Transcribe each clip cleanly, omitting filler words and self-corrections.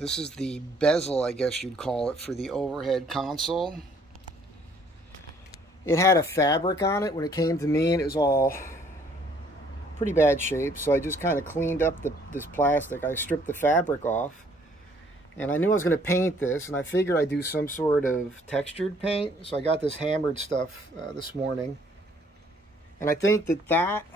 This is the bezel, I guess you'd call it, for the overhead console. It had a fabric on it when it came to me, and it was all pretty bad shape, so I just kind of cleaned up this plastic. I stripped the fabric off, and I knew I was going to paint this, and I figured I'd do some sort of textured paint, so I got this hammered stuff this morning. And I think that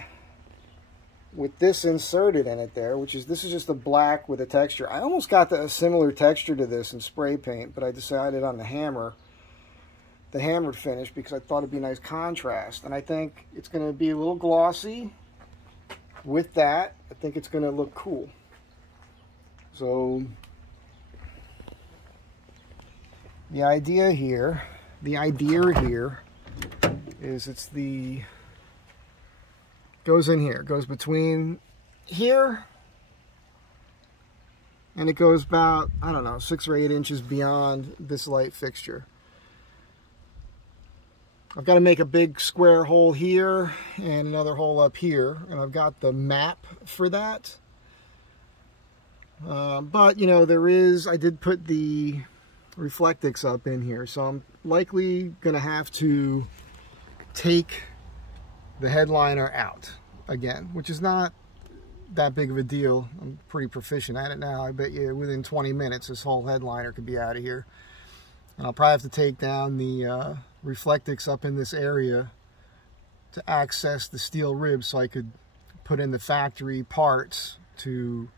with this inserted in it there, this is just a black with a texture. I almost got a similar texture to this in spray paint, but I decided on the hammered finish because I thought it'd be a nice contrast. And I think it's going to be a little glossy with that. I think it's going to look cool. So the idea here is goes in here, goes between here, and it goes about, I don't know, 6 or 8 inches beyond this light fixture. I've got to make a big square hole here and another hole up here, and I've got the map for that. But, you know, I did put the Reflectix up in here, so I'm likely going to have to take the headliner out again, which is not that big of a deal. I'm pretty proficient at it now. I bet you within 20 minutes this whole headliner could be out of here. And I'll probably have to take down the Reflectix up in this area to access the steel ribs so I could put in the factory parts to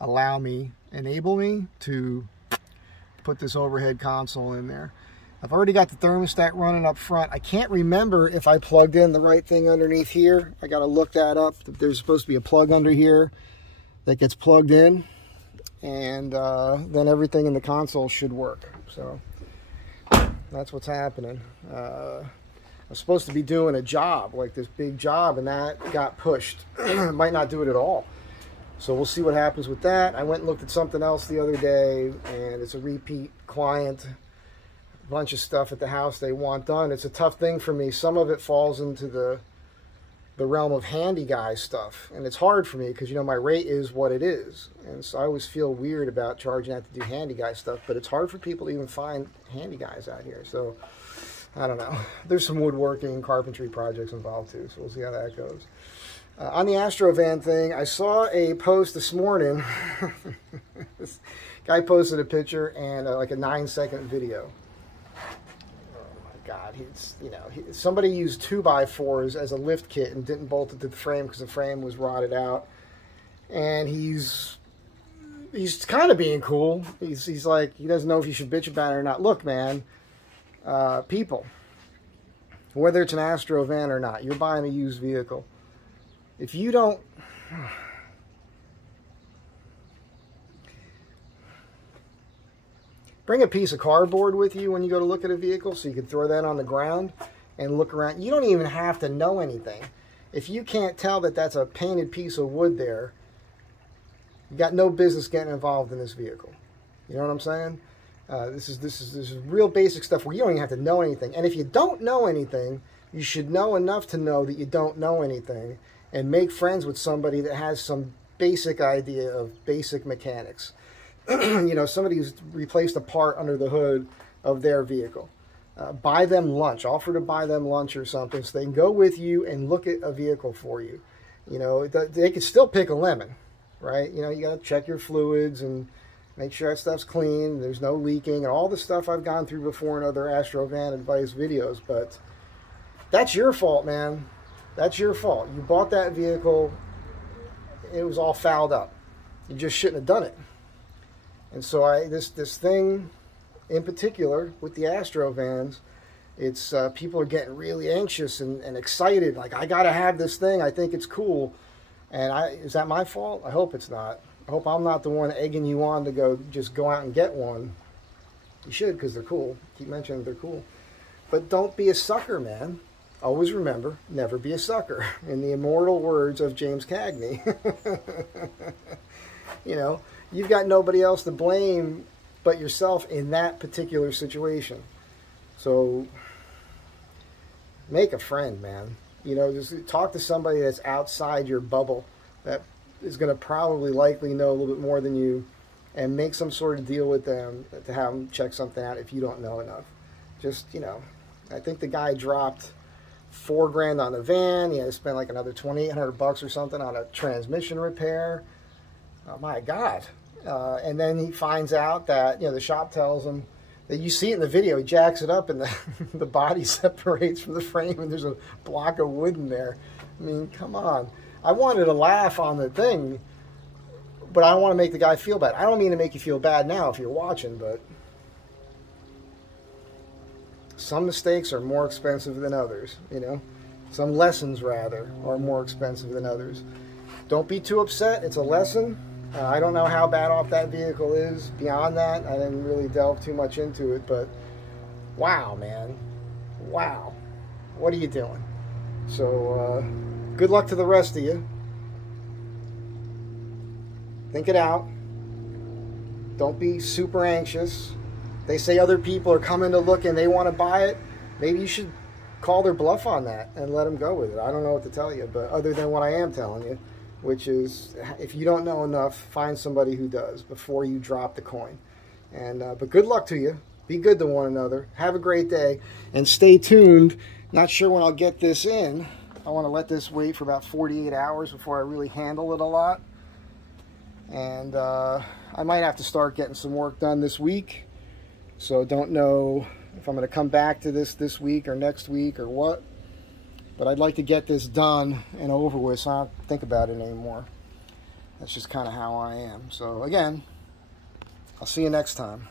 enable me to put this overhead console in there. I've already got the thermostat running up front. I can't remember if I plugged in the right thing underneath here. I got to look that up. There's supposed to be a plug under here that gets plugged in, and then everything in the console should work. So that's what's happening. I was supposed to be doing a job, like this big job, and that got pushed. Might not do it at all. So we'll see what happens with that. I went and looked at something else the other day, and it's a repeat client. Bunch of stuff at the house they want done. It's a tough thing for me. Some of it falls into the realm of handy guy stuff, and it's hard for me because, you know, my rate is what it is, and so I always feel weird about charging out to do handy guy stuff, but it's hard for people to even find handy guys out here. So I don't know. There's some woodworking and carpentry projects involved too, so we'll see how that goes. On the Astro van thing, I saw a post this morning. This guy posted a picture and like a 9-second video. God, somebody used 2x4s as a lift kit and didn't bolt it to the frame because the frame was rotted out. And he's kind of being cool. He's like, he doesn't know if you should bitch about it or not. Look, man, people, whether it's an Astro van or not, you're buying a used vehicle. If you don't... Bring a piece of cardboard with you when you go to look at a vehicle so you can throw that on the ground and look around. You don't even have to know anything. If you can't tell that that's a painted piece of wood there, you got no business getting involved in this vehicle. You know what I'm saying? This is real basic stuff where you don't even have to know anything. And if you don't know anything, you should know enough to know that you don't know anything and make friends with somebody that has some basic idea of basic mechanics. You know, somebody who's replaced a part under the hood of their vehicle. Buy them lunch. Offer to buy them lunch or something so they can go with you and look at a vehicle for you. You know, they can still pick a lemon, right? You know, you got to check your fluids and make sure that stuff's clean, there's no leaking, and all the stuff I've gone through before in other Astro van advice videos. But that's your fault, man. That's your fault. You bought that vehicle, it was all fouled up. You just shouldn't have done it. And so this thing in particular with the Astro vans, it's people are getting really anxious and excited, like, I gotta have this thing, I think it's cool. And is that my fault? I hope it's not. I hope I'm not the one egging you on to just go out and get one. You should, because they're cool. Keep mentioning they're cool. But don't be a sucker, man. Always remember, never be a sucker. In the immortal words of James Cagney. You know, you've got nobody else to blame but yourself in that particular situation. So make a friend, man. You know, just talk to somebody that's outside your bubble, that is going to probably likely know a little bit more than you, and make some sort of deal with them to have them check something out if you don't know enough. Just, you know, I think the guy dropped $4 grand on the van. He had to spend like another $2,800 or something on a transmission repair. Oh my God. And then he finds out that, you know, the shop tells him that, you see it in the video, he jacks it up and the body separates from the frame and there's a block of wood in there. I mean, come on. I wanted to laugh on the thing, but I don't want to make the guy feel bad. I don't mean to make you feel bad now if you're watching, but some mistakes are more expensive than others, you know. Some lessons, rather, are more expensive than others. Don't be too upset. It's a lesson. I don't know how bad off that vehicle is. Beyond that, I didn't really delve too much into it, but wow, man. Wow. What are you doing? So, good luck to the rest of you. Think it out. Don't be super anxious. They say other people are coming to look and they want to buy it. Maybe you should call their bluff on that and let them go with it. I don't know what to tell you, but other than what I am telling you, which is, if you don't know enough, find somebody who does before you drop the coin. And but good luck to you. Be good to one another. Have a great day, and stay tuned. Not sure when I'll get this in. I want to let this wait for about 48 hours before I really handle it a lot. And I might have to start getting some work done this week. So don't know if I'm going to come back to this week or next week or what. But I'd like to get this done and over with so I don't think about it anymore. That's just kind of how I am. So again, I'll see you next time.